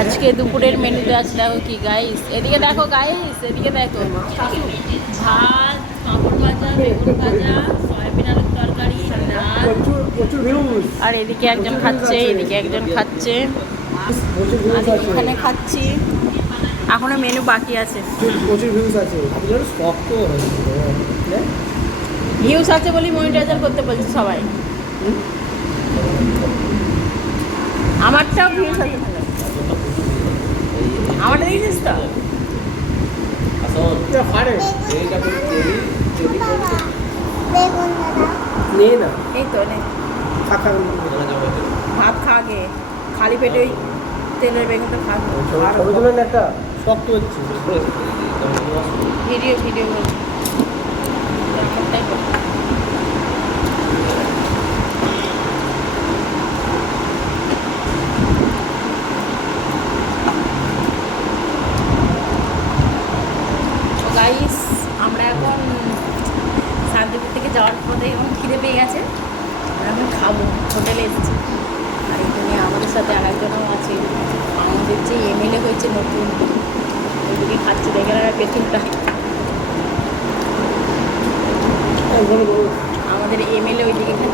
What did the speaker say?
আজকে দুপুরের মেনুতে আছে দেখো কি গাইস, এদিকে দেখো গাইস, এদিকে দেখো ভাত, পাঁপড় ভাজা, বেগুন ভাজা, সয়াবিন আলুর তরকারি, ডাল। আর এদিকে একজন খাচ্ছে, এদিকে একজন খাচ্ছে, আর এখানে খাচ্ছি। এখনো মেনু বাকি আছে, প্রচুর ভিউজ আছে। ভিউজ আছে বলি মনিটাইজার করতে বলছে সবাই। আমারটাও ভিউজ আছে ভালো, আমারটা দেখেছিস তো? নিয়ে না এই তো নে, খা ভাত খা আগে, খালি পেটে ওই তেলের বেগুনটা খা। একটা শক্ত হচ্ছে ভিডিও ভিডিও গাইস, আমরা এখন শান্তিপুর থেকে যাওয়ার পথে এখন খিদে পেয়ে গেছে, আমরা এখন খাবো, হোটেলে এসেছি। আর এখানে আমাদের সাথে আর একজনও আছে, আমাদের যে এমএলএ হয়েছে নতুন, ওইদিকে খাচ্ছে, দেখে না পেছনটা আমাদের এমএলএ ওইদিকে খাচ্ছে।